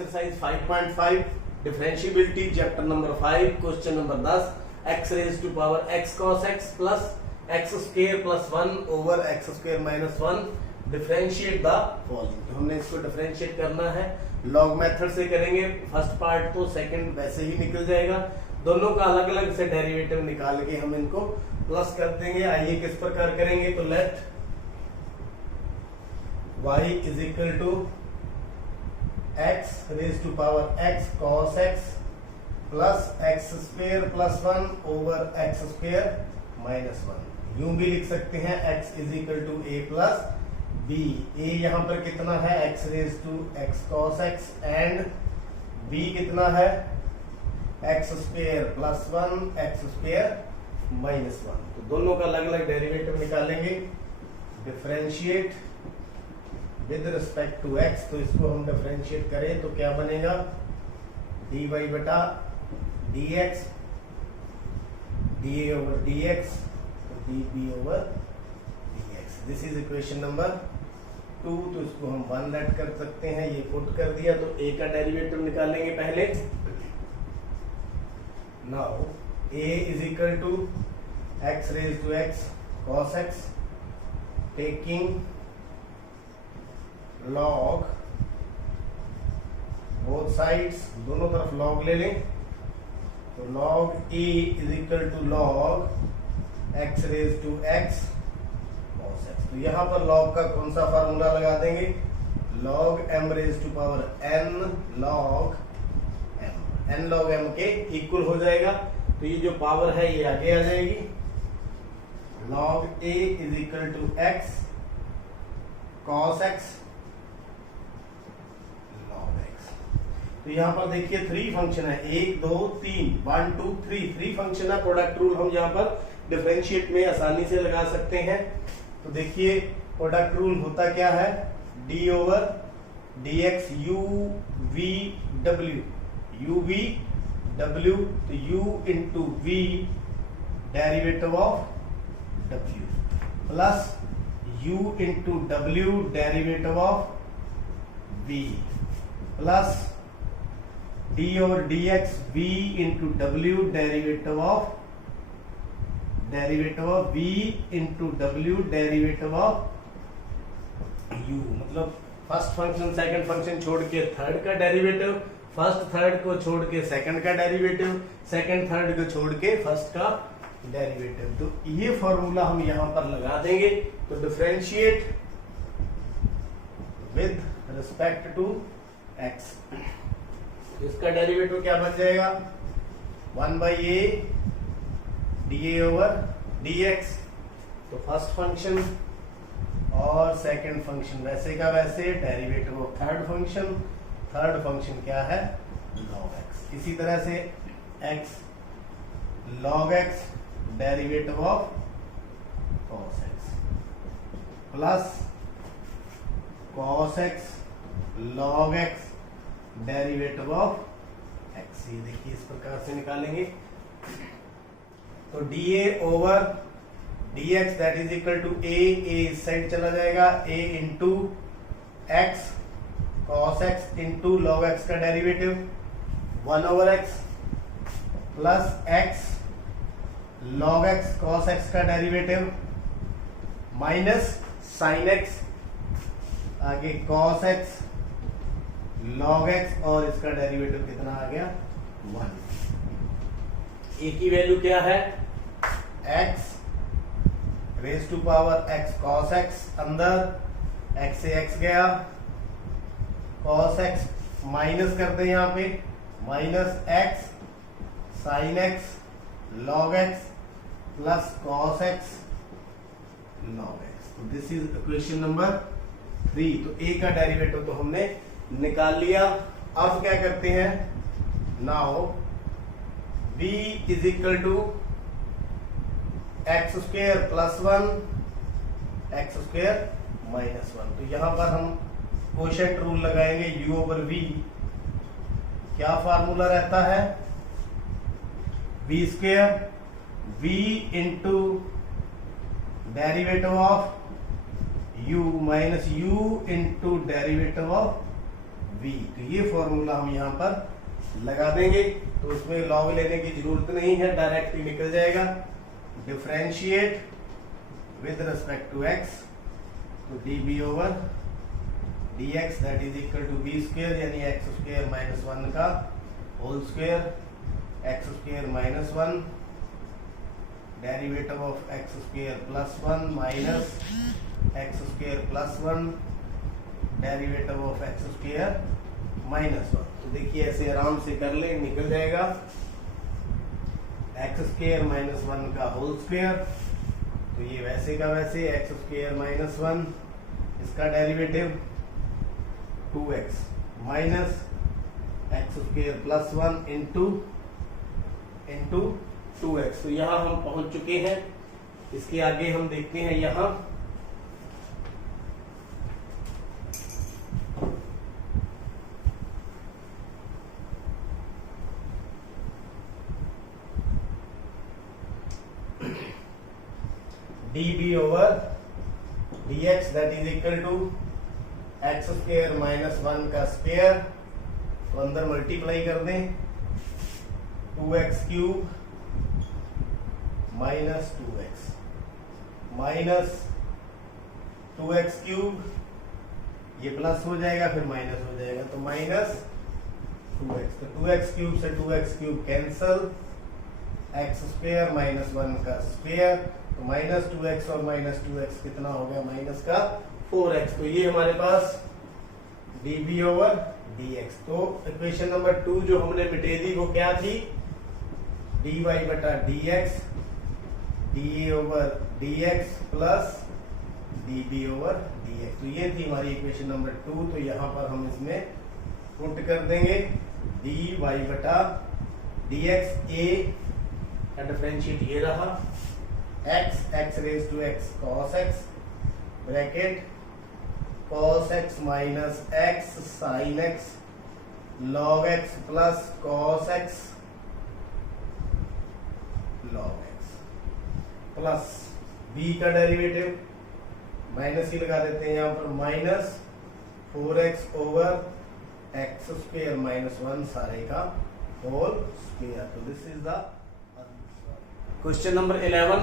Exercise 5.5 differentiability chapter number 5 question number 10 x raise to power x cos x plus x square plus 1 over x square minus 1 differentiate the following. तो हमने इसको differentiate करना है, log method से करेंगे। First part तो second वैसे ही निकल जाएगा, दोनों का अलग अलग से डेरिवेटिव निकाल के हम इनको प्लस कर देंगे। आइए किस प्रकार करेंगे, तो let y is equal to x raise to power x cos x plus x square plus 1 over x square minus 1। यूं भी लिख सकते हैं x is equal to a plus b। a यहाँ पर कितना है, x raise to x cos x and b कितना है x square plus 1 x square minus 1। तो दोनों का अलग अलग डेरिवेटिव निकालेंगे। Differentiate with respect to x, तो इसको हम डिफरेंशिएट करें तो क्या बनेगा, dy बटा dx, dA over dx, dB over dx। This is equation number 2। तो इसको हम 1 लेट कर सकते हैं, ये पुट कर दिया। तो a का डेरिवेटिव निकालेंगे पहले। Now a is equal to x raise to x cos x taking log both sides, दोनों तरफ log ले लें। तो log a is equal to log x raise to x cos x। तो यहां पर log का कौन सा फार्मूला लगा देंगे, log m raise to power n log m, n log m के इक्वल हो जाएगा। तो ये जो पावर है ये आगे आ जाएगी। log a is equal to x cos x log x। तो यहां पर देखिए 3 फंक्शन है, 1 2 3, 1 2 3 फंक्शन है। प्रोडक्ट रूल हम यहाँ पर डिफरेंशिएट में आसानी से लगा सकते हैं। तो देखिए प्रोडक्ट रूल होता क्या है, d over dx u v w, u v w, तो u into v derivative of w plus u into w derivative of v plus d over dx v into w derivative of v into w derivative of u। मतलब first function second function छोड़ के third का derivative, first third को छोड़ के second का derivative, second third को छोड़ के फर्स्ट का डेरिवेटिव। तो ये फॉर्मूला हम यहां पर लगा देंगे। तो differentiate with respect to x, इसका डेरिवेटिव क्या बन जाएगा, 1 by a dA over dx। तो फर्स्ट फंक्शन और सेकंड फंक्शन वैसे का वैसे, डेरिवेटिव ऑफ थर्ड फंक्शन क्या है, log x। इसी तरह से x log x derivative of cos x plus cos x log x derivative of x। ये देखिए इस प्रकार से निकालेंगे। तो dA over dx that is equal to a इस साइड चला जाएगा, a into x cos x into log x का derivative 1 over x plus x log x cos x का डेरिवेटिव माइनस sin x, आगे cos x log x और इसका derivative कितना आ गया 1। a की वैल्यू क्या है, x raise to power x cos x, अंदर x से x गया, cos x माइनस कर दे यहाँ पे, minus x sin x log x plus cos x log x। तो दिस इज इक्वेशन नंबर 3। तो a का डेरिवेटिव तो हमने निकाल लिया। अब क्या करते हैं, now v is equal to x square plus 1 x square minus 1। तो यहां पर हम कोशेंट रूल लगाएंगे, u ओवर v। क्या फार्मूला रहता है, v square v into derivative of u minus u into derivative of v। तो ये फॉर्मूला हम यहाँ पर लगा देंगे, तो उसमें लॉग लेने की जरूरत नहीं है, डायरेक्ट ही निकल जाएगा। Differentiate with respect to x, तो db over dx that is equal to b square, यानी x स्क्वायर माइनस 1 का whole square, x square minus 1, derivative of x square plus 1 minus x square plus 1, derivative of x square minus 1। तो देखिए ऐसे आराम से कर ले, निकल जाएगा x स्क्वायर माइनस 1 का होल स्क्वायर, तो ये वैसे का वैसे x स्क्वायर माइनस 1, इसका derivative 2x minus x square plus 1 into 2x। तो यहां हम पहुंच चुके हैं। इसके आगे हम देखते हैं यहां db over dx that is equal to x square minus 1 का स्क्वायर, तो अंदर मल्टीप्लाई कर दें, 2x cube minus 2x minus 2x cube, ये प्लस हो जाएगा फिर माइनस हो जाएगा, तो माइनस 2x। तो 2x क्यूब से 2x cube cancel, x square minus 1 का स्क्वायर, तो माइनस 2x और माइनस 2x कितना हो गया, माइनस का 4x। तो ये हमारे पास db ओवर dx। तो इक्वेशन नंबर 2 जो हमने मिटे दी वो क्या थी, dy बटा dx dA over dx plus db over dx। तो ये थी हमारी इक्वेशन नंबर 2। तो यहाँ पर हम इसमें पुट कर देंगे dy बटा dx, a का डिफरेंशिएट ये रहा, x raise to x cos x, bracket cos x minus x sin x log x plus cos x log x plus b का डेरिवेटिव माइनस ही लगा देते हैं यहाँ पर, minus 4x over x square minus 1 सारे का होल स्क्वायर। तो this is the question number 11,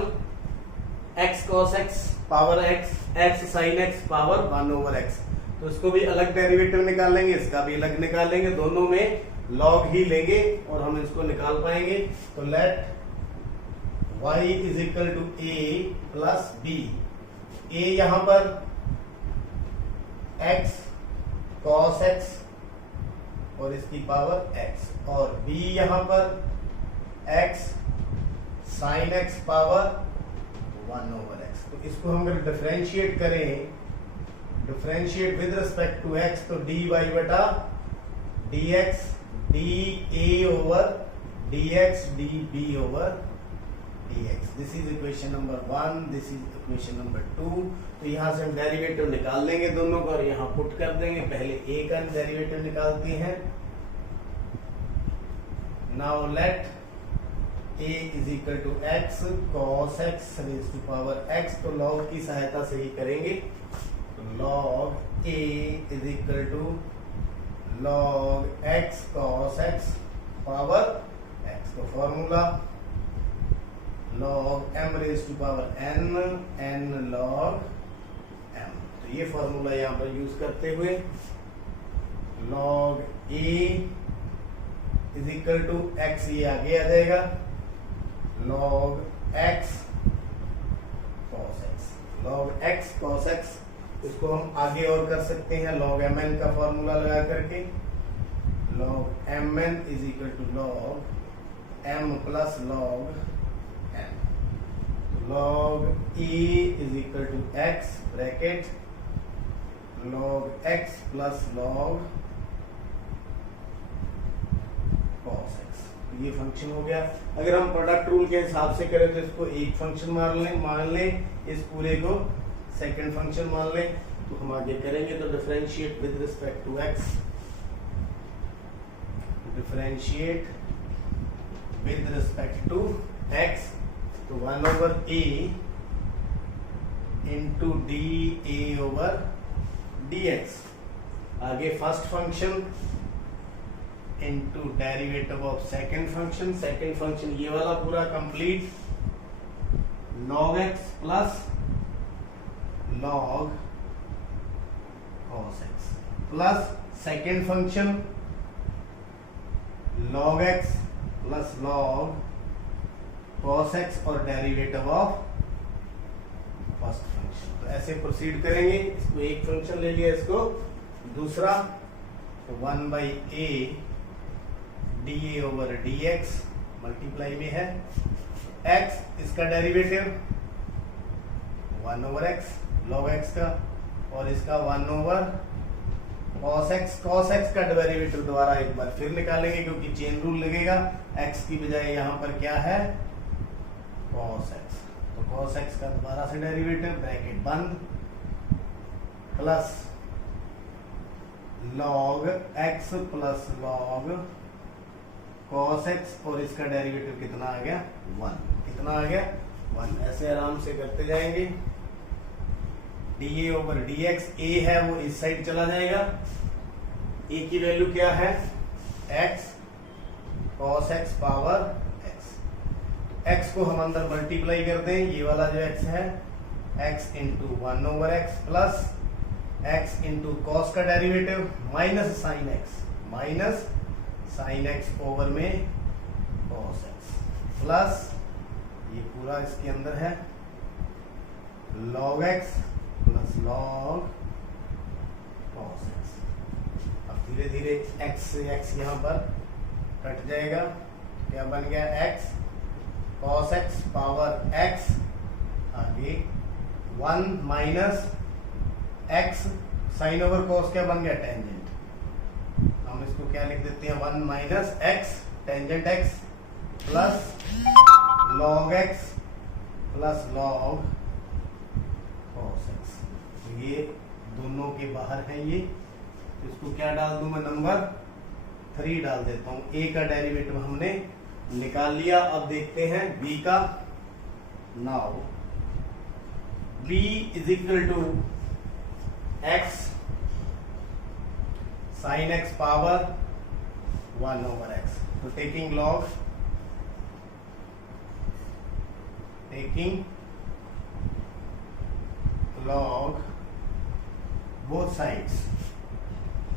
x cos x power x sin x power 1 over x। तो इसको भी अलग डेरिवेटिव निकाल लेंगे, इसका भी अलग निकाल लेंगे, दोनों में लॉग ही लेंगे और हम इसको निकाल पाएंगे। तो let y is equal to a plus b, a यहां पर x cos x और इसकी पावर x, और b यहां पर x sin x power 1 over x। तो इसको हम अगर डिफरेंशिएट करें, differentiate with respect to x, तो dy बटा dx dA over dx dB over dx। This is equation number 1, this is equation number 2। तो यहां से हम डेरिवेटिव निकाल लेंगे दोनों का और यहां पुट कर देंगे। पहले a का डेरिवेटिव निकालते हैं। Now let a is equal to x cos x raise to power x, तो log की सहायता से ही करेंगे। तो log a is equal to log x cos x power x। तो formula log m raise to power n log m। तो ये formula यहाँ पर यूज करते हुए log a is equal to x, ये आगे आ जाएगा, log x cos x, log x cos x। इसको हम आगे और कर सकते हैं log mn का फॉर्मूला लगा करके, log mn is equal to log m plus log n। log e is equal to x bracket log x plus log cos x। तो ये फंक्शन हो गया। अगर हम प्रोडक्ट रूल के हिसाब से करें तो इसको एक फंक्शन मान लें, इस पूरे को सेकंड फंक्शन मान लें। तो हम आगे करेंगे, तो differentiate with respect to x, differentiate with respect to x, तो 1 over a into D A over dx आगे first function into derivative of second function, second function ये वाला पूरा complete, log x plus log cos x plus second function log x plus log cos x और derivative of first function. तो ऐसे proceed करेंगे। इसको एक फंक्शन ले लिया, इसको दूसरा, तो 1/a dA over dx multiply में है x, इसका derivative 1 over x log x का, और इसका 1 over cos x, cos x का डेरिवेटिव दोबारा एक बार फिर निकालेंगे क्योंकि चेन रूल लगेगा। x की बजाय यहां पर क्या है cos x, तो cos x का दोबारा से डेरिवेटिव ब्रैकेट बंद plus log x plus log cos x, और इसका डेरिवेटिव कितना आ गया 1, कितना आ गया 1। ऐसे आराम से करते जाएंगे। dA ओवर dx, a है वो इस साइड चला जाएगा, a की वैल्यू क्या है x cos x power x, x को हम अंदर मल्टीप्लाई कर दें, ये वाला जो x है x into 1 over x plus x into cos का derivative minus sine x, minus sine x over में cos x प्लस ये पूरा इसके अंदर है log x plus log cos x। अब धीरे धीरे x से x यहां पर कट जाएगा, क्या बन गया x cos x power x, आगे 1 minus x sine over cos क्या बन गया टेंजेंट, हम इसको क्या लिख देते हैं 1 minus x tangent x plus log x plus log cos x। तो ये दोनों के बाहर है ये, तो इसको क्या डाल दूं मैं नंबर 3 डाल देता हूं। a का डेरिवेटिव हमने निकाल लिया। अब देखते हैं b का। Now b is equal to x sine x power 1 over x, तो टेकिंग log बोथ साइड्स,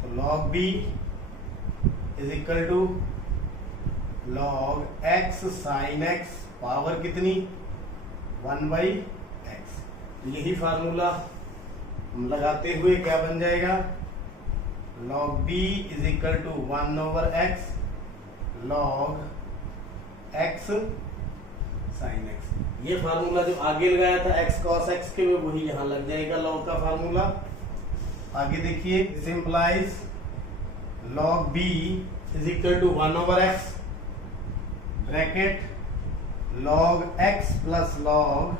तो log b is equal to log x sine x power कितनी 1/x। यही फार्मूला हम लगाते हुए क्या बन जाएगा log b is equal to 1 over x log x sine x। ये फार्मूला जो आगे लगाया था x cos x के, वही यहां लग जाएगा log का फार्मूला। आगे देखिए, this implies log b is equal to 1 over x bracket log x plus log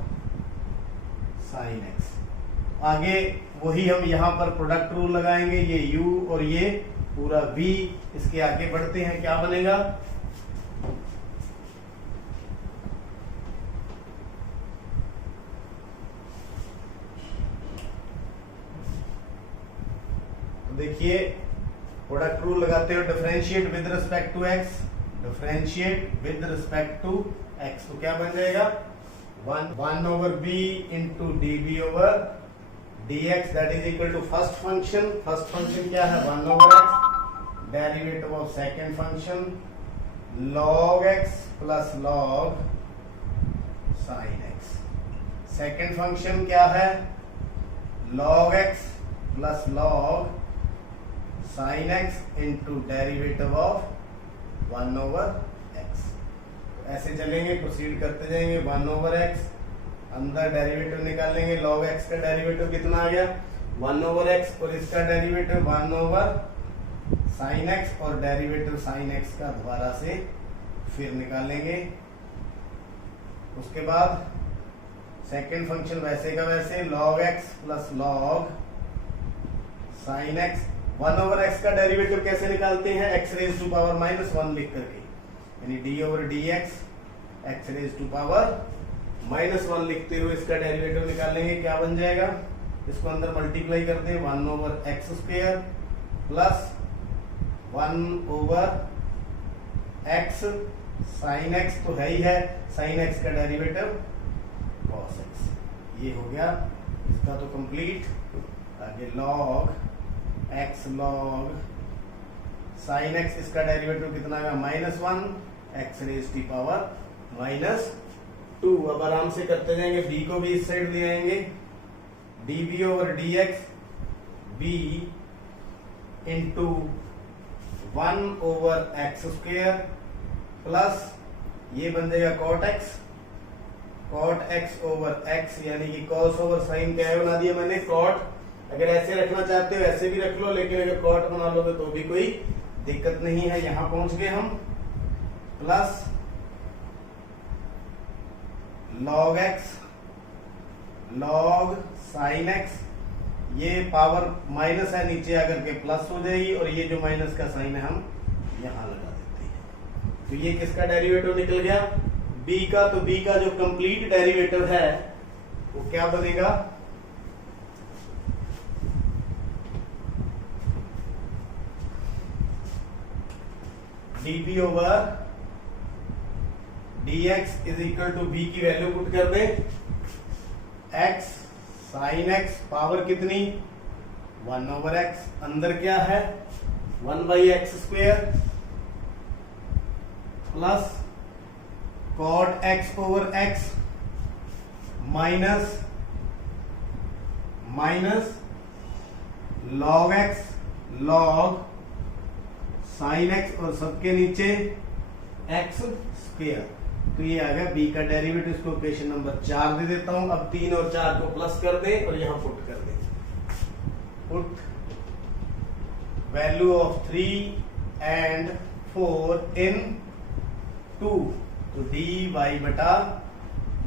sine x। आगे वही हम यहां पर प्रोडक्ट रूल लगाएंगे, ये u और ये पूरा v, इसके आगे बढ़ते हैं, क्या बनेगा देखिए प्रोडक्ट रूल लगाते हो, differentiate with respect to x, differentiate with respect to x, तो क्या बन जाएगा 1 over b into db over dx that is equal to first function, first function क्या है 1 over x, derivative of second function log x plus log sin x, second function क्या है log x plus log sin x into derivative of 1 over x। ऐसे चलेंगे, proceed करते जाएंगे। 1 over x, अंदर derivative निकालेंगे, log x का derivative कितना आ गया 1 ओवर x, और इसका डेरिवेटिव 1 ओवर sin x, और डेरिवेटिव sin x का दोबारा से फिर निकालेंगे। उसके बाद सेकेंड फंक्शन वैसे का वैसे log x plus log sin x, 1 over x का डेरिवेटिव कैसे निकालते हैं x रेज टू पावर -1 लिख करके, यानी d over dx x raise to power -1 लिखते हुए इसका डेरिवेटिव निकालेंगे। क्या बन जाएगा, इसको अंदर मल्टीप्लाई करते हैं 1 over x square plus 1 over x sine x तो है ही है, साइन x का डेरिवेटिव cos x। ये हो गया इसका तो कंप्लीट। आगे log x log sine x, इसका डेरिवेटिव कितना है -1 x रेज टू पावर -2। अब आराम से करते जाएंगे, b को भी इस साइड ले आएंगे, db over dx b into 1 over x square plus ये बन जाएगा कॉट एक्स ओवर एक्स, यानी कि कॉस ओवर साइन क्या है बना दिया मैंने कॉट। अगर ऐसे रखना चाहते हो ऐसे भी रख लो, लेकिन अगर कॉट बना लोगे तो भी कोई दिक्कत नहीं है। यहां पहुंच गए हम, plus log x log sine x, ये पावर माइनस है नीचे आकर के प्लस हो जाएगी, और ये जो माइनस का साइन है हम यहां लगा देते हैं। तो ये किसका डेरिवेटिव निकल गया? b का। तो b का जो कंप्लीट डेरिवेटिव है वो क्या बनेगा? db over dx is equal to b की वैल्यू पुट कर दे, x साइन x पावर कितनी 1 ओवर x, अंदर क्या है 1/x square plus cot x over x minus log x log sine x और सबके नीचे x स्क्वेयर। तो ये आ गया b का डेरिवेटिव। इसको इक्वेशन नंबर 4 दे देता हूं। अब 3 और 4 को प्लस कर दे और यहां पुट कर दे, पुट वैल्यू ऑफ 3 एंड 4 इन 2। तो dy बटा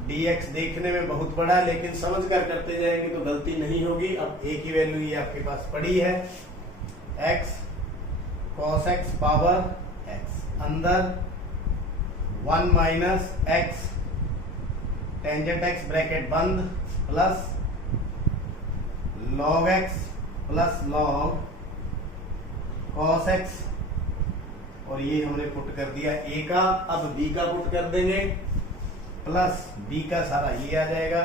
dx देखने में बहुत बड़ा है, लेकिन समझ कर करते जाएंगे तो गलती नहीं होगी। अब एक ही वैल्यू ये आपके पास पड़ी है, x cos x power x, अंदर 1 minus x tangent x bracket बंद plus log x plus log cos x, और ये हमने पुट कर दिया a का। अब b का पुट कर देंगे, प्लस b का सारा ये आ जाएगा,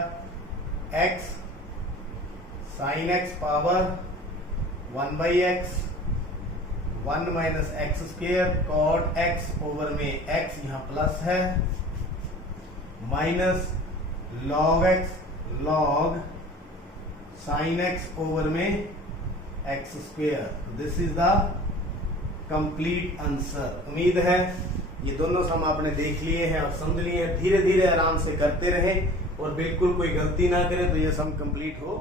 x sine x power 1/x 1 minus x square cot x over में x यहाँ प्लस है, minus log x log sine x over में x square. This is the complete answer. उम्मीद है ये दोनों सम आपने देख लिए हैं और समझ लिए हैं। धीरे धीरे आराम से करते रहें और बिल्कुल कोई गलती ना करें तो ये सम कंप्लीट हो।